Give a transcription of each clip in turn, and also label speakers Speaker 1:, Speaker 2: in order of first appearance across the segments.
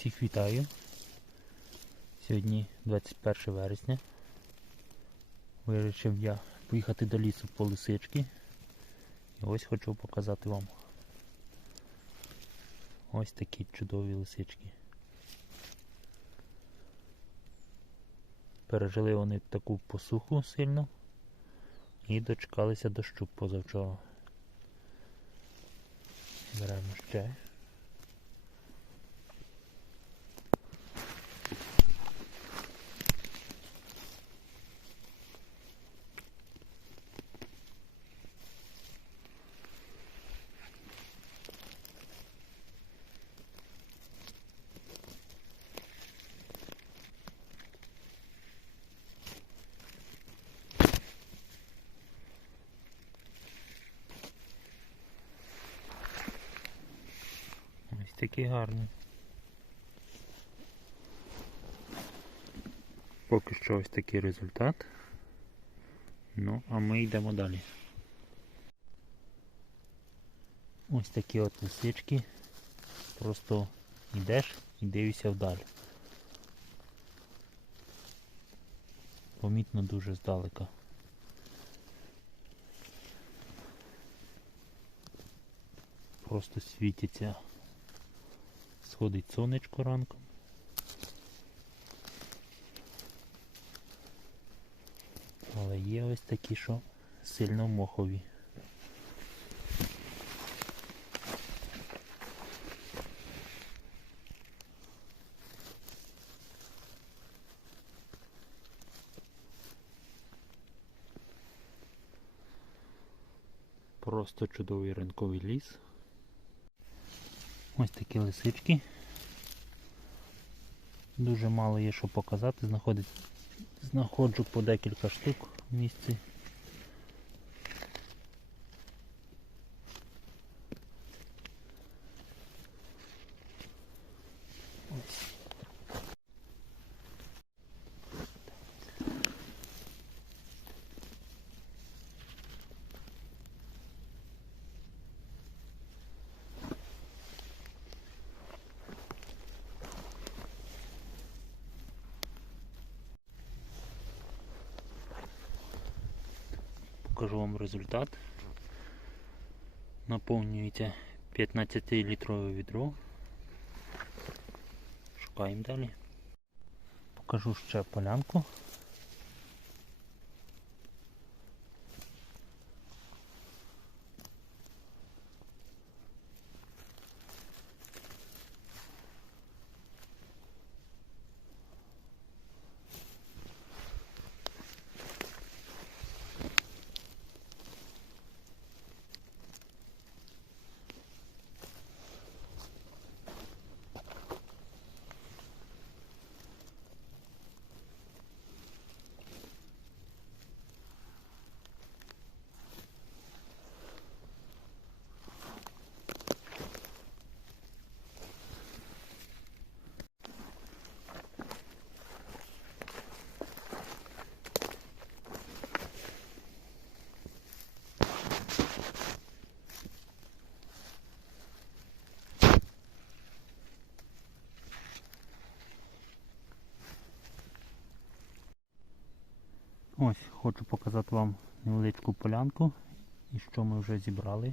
Speaker 1: Всіх вітаю. Сьогодні 21 вересня. Вирішив я поїхати до лісу по лисички. І ось хочу показати вам. Ось такі чудові лисички. Пережили вони таку посуху сильну і дочекалися дощу позавчора. Беремо ще. Ось такий гарний. Поки що ось такий результат. Ну, а ми йдемо далі. Ось такі от лисички. Просто йдеш і дивишся вдаль. Помітно дуже здалека. Просто світяться. Сходить сонечко ранком. Але є ось такі, що сильно мохові. Просто чудовий ранковий ліс. Ось такі лисички. Дуже мало є що показати, знаходжу по декілька штук в місці. Покажу вам результат. Наповнюється 15-літрове відро. Шукаємо далі. Покажу ще полянку. Ось хочу показати вам невеличку полянку і що ми вже зібрали.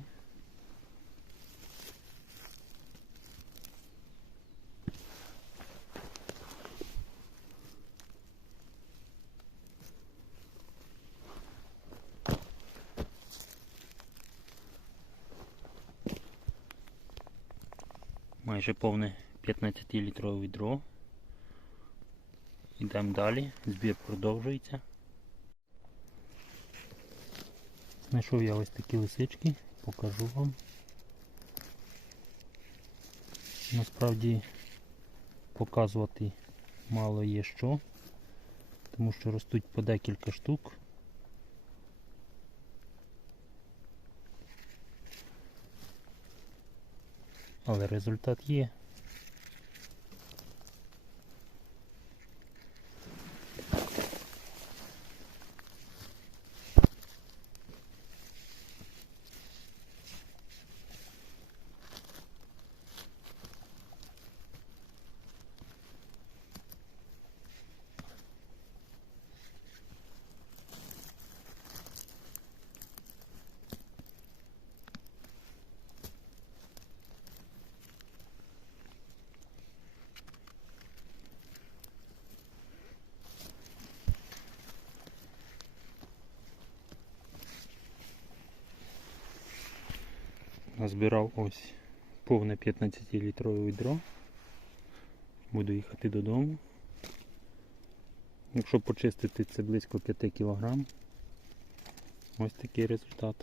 Speaker 1: Майже повне 15-літрове відро. Йдемо далі, збір продовжується. Знайшов я ось такі лисички, покажу вам. Насправді показувати мало є що, тому що ростуть по декілька штук. Але результат є. Назбирав ось повне 15-літрове відро. Буду їхати додому. Якщо почистити це близько 5 кг. Ось такий результат.